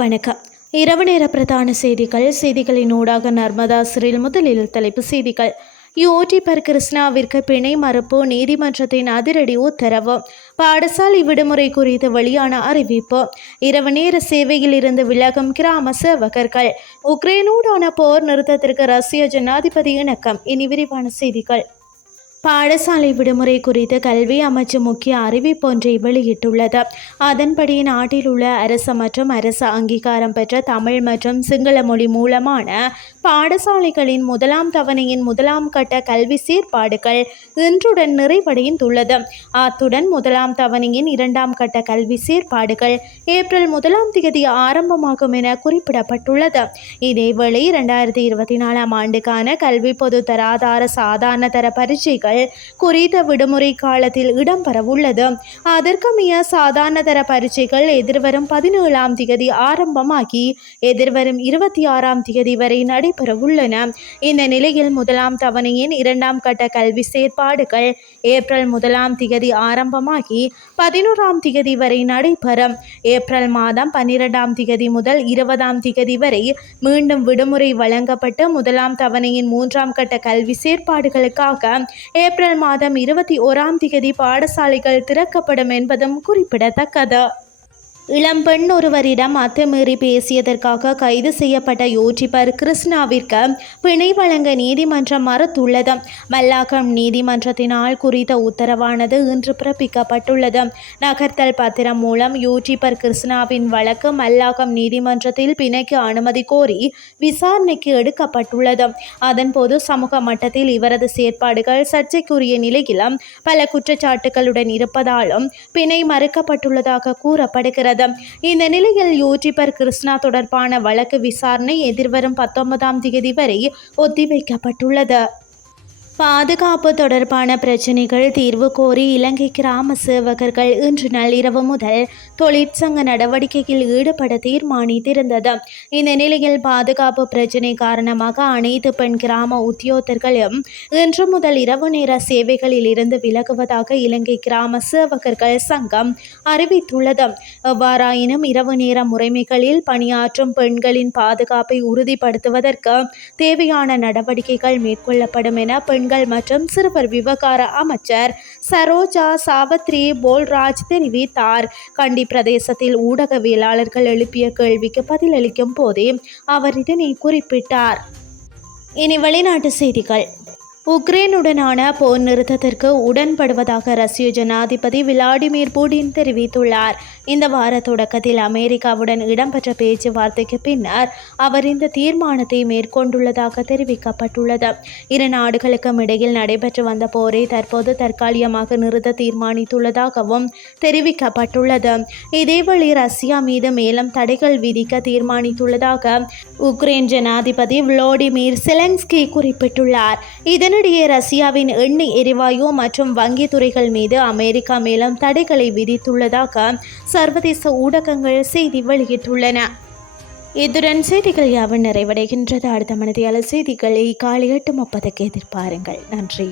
வணக்கம். இரவு நேர பிரதான செய்திகள் செய்திகளின் ஊடாக நர்மதா சிறில் முதலில் தலைப்பு செய்திகள். யூடிபர் கிருஷ்ணாவிற்கு பிணை மறுப்பு நீதிமன்றத்தின் அதிரடி உத்தரவு பாடசாலை விடுமுறை குறித்து வெளியான அறிவிப்பு இரவு நேர சேவையில் இருந்து விலகும் கிராம சேவகர்கள் உக்ரைனூடான போர் நிறுத்தத்திற்கு ரஷ்ய ஜனாதிபதி இணக்கம் இனி விரிவான செய்திகள். பாடசாலை விடுமுறை குறித்து கல்வி அமைச்சு முக்கிய அறிவிப்பொன்றை வெளியிட்டுள்ளது. அதன்படி நாட்டில் உள்ள அரசு மற்றும் அரசு அங்கீகாரம் பெற்ற தமிழ் மற்றும் சிங்கள மொழி மூலமான பாடசாலைகளின் முதலாம் தவணையின் முதலாம் கட்ட கல்வி சீர்பாடுகள் இன்றுடன் நிறைவடைந்துள்ளது. அத்துடன் முதலாம் தவணையின் இரண்டாம் கட்ட கல்வி சீர்பாடுகள் ஏப்ரல் முதலாம் தேதி ஆரம்பமாகும் என குறிப்பிடப்பட்டுள்ளது. இதேவேளை இரண்டாயிரத்தி இருபத்தி நாலாம் ஆண்டுக்கான கல்வி பொது தராதார சாதாரண தர பரீட்சைகள் குறித்த விடுமுறை காலத்தில் இடம்பெறவுள்ளது. அதற்கமைய சாதாரண தர பரீட்சைகள் எதிர்வரும் பதினேழாம் திகதி ஆரம்பமாகி எதிர்வரும் இருபத்தி ஆறாம் திகதி வரை நடைபெறவுள்ளன இந்த நிலையில் முதலாம் தவணையின் இரண்டாம் கட்ட கல்வி செயற்பாடுகள் ஏப்ரல் முதலாம் திகதி ஆரம்பமாகி பதினோராம் திகதி வரை நடைபெறும் ஏப்ரல் மாதம் பன்னிரெண்டாம் திகதி முதல் இருபதாம் திகதி வரை மீண்டும் விடுமுறை வழங்கப்பட்டு முதலாம் தவணையின் மூன்றாம் கட்ட கல்வி செயற்பாடுகளுக்காக ஏப்ரல் மாதம் இருபத்தி ஓராம் திகதி பாடசாலைகள் திறக்கப்படும் என்பதும் குறிப்பிடத்தக்கது. இளம்பெண் ஒருவரிடம் அத்துமீறி பேசியதற்காக கைது செய்யப்பட்ட யூடியூபர் கிருஷ்ணாவிற்கு பிணை வழங்க நீதிமன்றம் மறுத்துள்ளது. மல்லாக்கம் நீதிமன்றத்தினால் குறித்த உத்தரவானது இன்று பிறப்பிக்கப்பட்டுள்ளது. நகர்த்தல் பத்திரம் மூலம் யூடியூபர் கிருஷ்ணாவின் வழக்கு மல்லாக்கம் நீதிமன்றத்தில் பிணைக்கு அனுமதி கோரி விசாரணைக்கு எடுக்கப்பட்டுள்ளது. அதன்போது சமூக மட்டத்தில் இவரது செயற்பாடுகள் சர்ச்சைக்குரிய நிலையிலும் பல குற்றச்சாட்டுகளுடன் இருப்பதாலும் பிணை மறுக்கப்பட்டுள்ளதாக கூறப்படுகிறது. இந்த நிலையில் யூடியூபர் கிருஷ்ணா தொடர்பான வழக்கு விசாரணை எதிர்வரும் பத்தொன்பதாம் தேதி வரை ஒத்திவைக்கப்பட்டுள்ளது. பாதுகாப்பு தொடர்பான பிரச்சினைகள் தீர்வு கோரி இலங்கை கிராம சேவகர்கள் இன்று நள்ளிரவு முதல் தொழிற்சங்க நடவடிக்கையில் ஈடுபட தீர்மானித்திருந்தது. இந்த நிலையில் பாதுகாப்பு பிரச்சினை காரணமாக அனைத்து பெண் கிராம உத்தியோகர்களும் இன்று முதல் இரவு நேர சேவைகளில் இருந்து விலகுவதாக இலங்கை கிராம சேவகர்கள் சங்கம் அறிவித்துள்ளது. எவ்வாறாயினும் இரவு நேர முறைமைகளில் பணியாற்றும் பெண்களின் பாதுகாப்பை உறுதிப்படுத்துவதற்கு தேவையான நடவடிக்கைகள் மேற்கொள்ளப்படும் என பெண் பெண்கள் மற்றும் சிறுவர் விவகார அமைச்சர் சரோஜா சாவத்ரி போல்ராஜ் தெரிவித்தார். கண்டி பிரதேசத்தில் ஊடகவியலாளர்கள் எழுப்பிய கேள்விக்கு பதிலளிக்கும் போதே அவர் இதனை குறிப்பிட்டார். இனி வெளிநாட்டு செய்திகள். உக்ரைனுடனான போர் நிறுத்தத்திற்கு உடன்படுவதாக ரஷ்ய ஜனாதிபதி விளாடிமிர் புடின் தெரிவித்துள்ளார். இந்த வார தொடக்கத்தில் அமெரிக்காவுடன் இடம்பெற்ற பேச்சுவார்த்தைக்கு பின்னர் அவர் இந்த தீர்மானத்தை மேற்கொண்டுள்ளதாக தெரிவிக்கப்பட்டுள்ளது. இரு நாடுகளுக்கும் இடையில் நடைபெற்று வந்த போரை தற்போது தற்காலிகமாக நிறுத்த தீர்மானித்துள்ளதாகவும் தெரிவிக்கப்பட்டுள்ளது. இதேவழி ரஷ்யா மீது மேலும் தடைகள் விதிக்க தீர்மானித்துள்ளதாக உக்ரைன் ஜனாதிபதி விளாடிமிர் செலன்ஸ்கி குறிப்பிட்டுள்ளார். இதன் இதனிடையே ரஷ்யாவின் எண்ணெய் எரிவாயு மற்றும் வங்கி துறைகள் மீது அமெரிக்கா மேலும் தடைகளை விதித்துள்ளதாக சர்வதேச ஊடகங்கள் செய்தி வெளியிட்டுள்ளன. இத்துடன் செய்திகள் யாவும் நிறைவடைகின்றது. அடுத்த மனதியாளர் செய்திகளை காலை எட்டு முப்பதுக்கு எதிர்பாருங்கள். நன்றி.